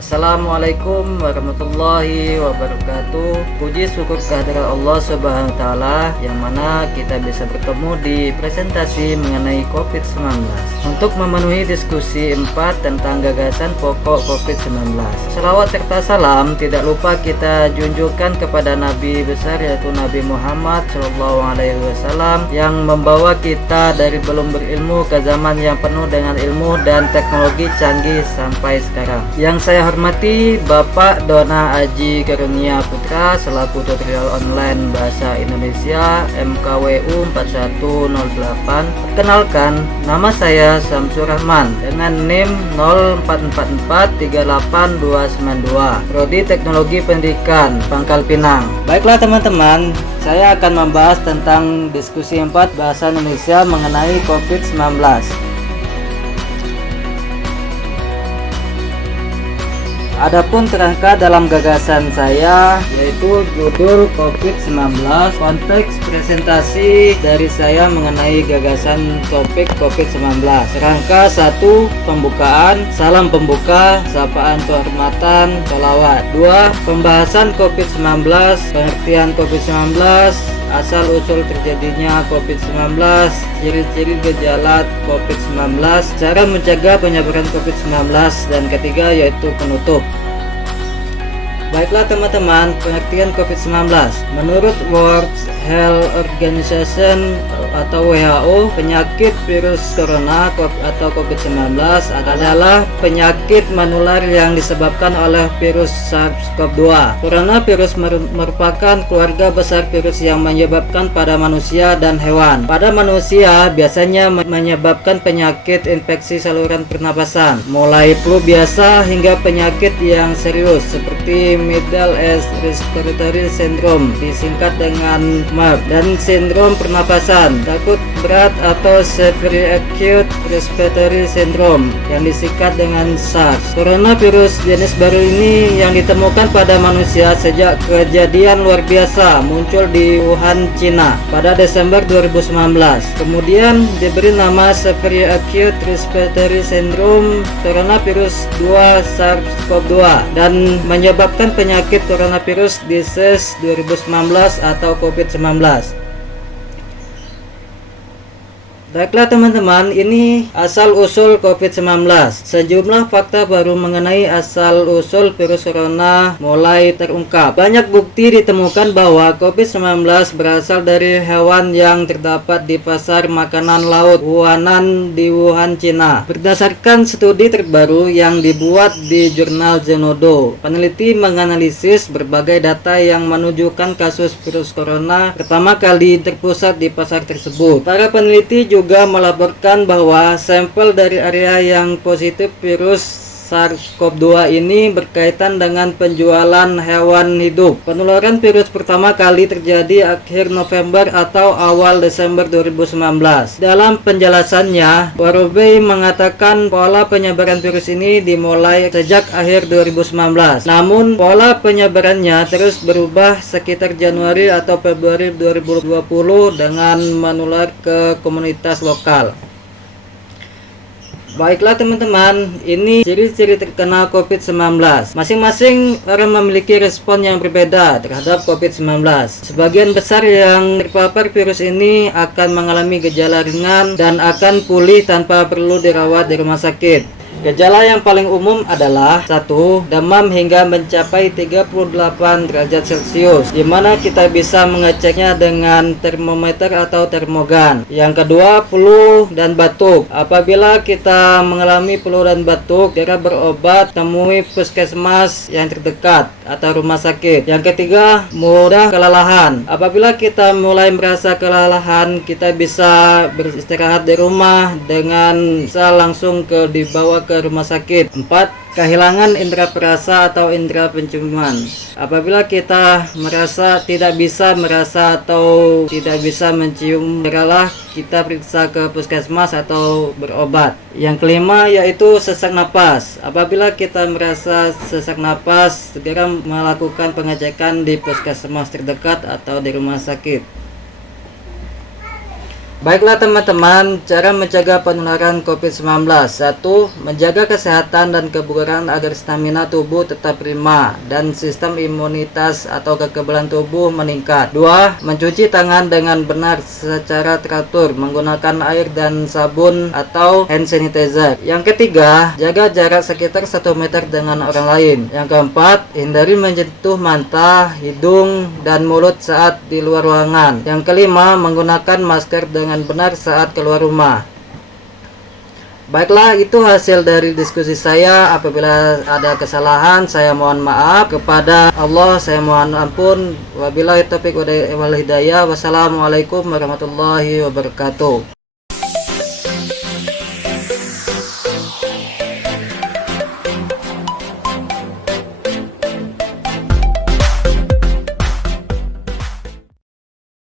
Assalamualaikum warahmatullahi wabarakatuh. Puji syukur kehadirat Allah Subhanahu wa taala yang mana kita bisa bertemu di presentasi mengenai COVID-19 untuk memenuhi diskusi 4 tentang gagasan pokok COVID-19. Selawat serta salam tidak lupa kita junjukkan kepada Nabi besar yaitu Nabi Muhammad SAW yang membawa kita dari belum berilmu ke zaman yang penuh dengan ilmu dan teknologi canggih sampai sekarang. Yang saya hormati Bapak Dona Aji Karunia Putra selaku tutorial online bahasa Indonesia MKWU 4108. Perkenalkan, nama saya Samsur Rahman dengan NIM 0444382292, Prodi Teknologi Pendidikan, Pangkal Pinang. Baiklah teman-teman, saya akan membahas tentang diskusi 4 bahasa Indonesia mengenai COVID-19. Adapun kerangka dalam gagasan saya yaitu judul COVID-19, konteks presentasi dari saya mengenai gagasan topik COVID-19. Kerangka 1, pembukaan, salam pembuka, sapaan kehormatan, sholawat. 2, pembahasan COVID-19, pengertian COVID-19, asal-usul terjadinya COVID-19, ciri-ciri gejala COVID-19, cara mencegah penyebaran COVID-19, dan ketiga yaitu penutup. Baiklah teman-teman, pengertian COVID-19. Menurut World Health Organization atau WHO, penyakit virus corona atau COVID-19 adalah penyakit menular yang disebabkan oleh virus SARS-CoV-2. Coronavirus merupakan keluarga besar virus yang menyebabkan pada manusia dan hewan. Pada manusia biasanya menyebabkan penyakit infeksi saluran pernapasan, mulai flu biasa hingga penyakit yang serius seperti Middle East Respiratory Syndrome, disingkat dengan MARS, dan sindrom pernapasan takut berat atau Severe Acute Respiratory Syndrome yang disingkat dengan SARS. Coronavirus jenis baru ini yang ditemukan pada manusia sejak kejadian luar biasa muncul di Wuhan, Cina pada Desember 2019. Kemudian diberi nama Severe Acute Respiratory Syndrome Coronavirus 2 SARS-CoV-2 dan menyebabkan penyakit coronavirus disease 2019 atau COVID-19. Baiklah teman-teman, ini asal-usul COVID-19. Sejumlah fakta baru mengenai asal-usul virus corona mulai terungkap. Banyak bukti ditemukan bahwa COVID-19 berasal dari hewan yang terdapat di pasar makanan laut Wuhanan di Wuhan, Cina. Berdasarkan studi terbaru yang dibuat di jurnal Zenodo, peneliti menganalisis berbagai data yang menunjukkan kasus virus corona pertama kali terpusat di pasar tersebut. Para peneliti juga melaporkan bahwa sampel dari area yang positif virus SARS-CoV-2 ini berkaitan dengan penjualan hewan hidup. Penularan virus pertama kali terjadi akhir November atau awal Desember 2019. Dalam penjelasannya, Warobei mengatakan pola penyebaran virus ini dimulai sejak akhir 2019. Namun, pola penyebarannya terus berubah sekitar Januari atau Februari 2020 dengan menular ke komunitas lokal. Baiklah teman-teman, ini ciri-ciri terkena COVID-19. Masing-masing orang memiliki respon yang berbeda terhadap COVID-19. Sebagian besar yang terpapar virus ini akan mengalami gejala ringan dan akan pulih tanpa perlu dirawat di rumah sakit. Gejala yang paling umum adalah 1. Demam hingga mencapai 38 derajat Celcius, di mana kita bisa mengeceknya dengan termometer atau termogan. Yang kedua, flu dan batuk. Apabila kita mengalami flu dan batuk, segera berobat, temui puskesmas yang terdekat atau rumah sakit. Yang ketiga, mudah kelelahan. Apabila kita mulai merasa kelelahan, kita bisa beristirahat di rumah dengan bisa langsung dibawa ke rumah sakit. 4. Kehilangan indera perasa atau indera penciuman. Apabila kita merasa tidak bisa merasa atau tidak bisa mencium, segeralah kita periksa ke puskesmas atau berobat. Yang kelima yaitu sesak napas. Apabila kita merasa sesak napas, segera melakukan pengecekan di puskesmas terdekat atau di rumah sakit. Baiklah teman-teman, cara mencegah penularan COVID-19. 1. Menjaga kesehatan dan kebugaran agar stamina tubuh tetap prima dan sistem imunitas atau kekebalan tubuh meningkat. 2. Mencuci tangan dengan benar secara teratur menggunakan air dan sabun atau hand sanitizer. Yang ketiga, jaga jarak sekitar 1 meter dengan orang lain. Yang keempat, hindari menyentuh mata, hidung, dan mulut saat di luar ruangan. Yang kelima, menggunakan masker dengan benar saat keluar rumah. Baiklah, itu hasil dari diskusi saya. Apabila ada kesalahan, saya mohon maaf. Kepada Allah saya mohon ampun. Wabillahi taufiq wal hidayah. Wassalamualaikum warahmatullahi wabarakatuh.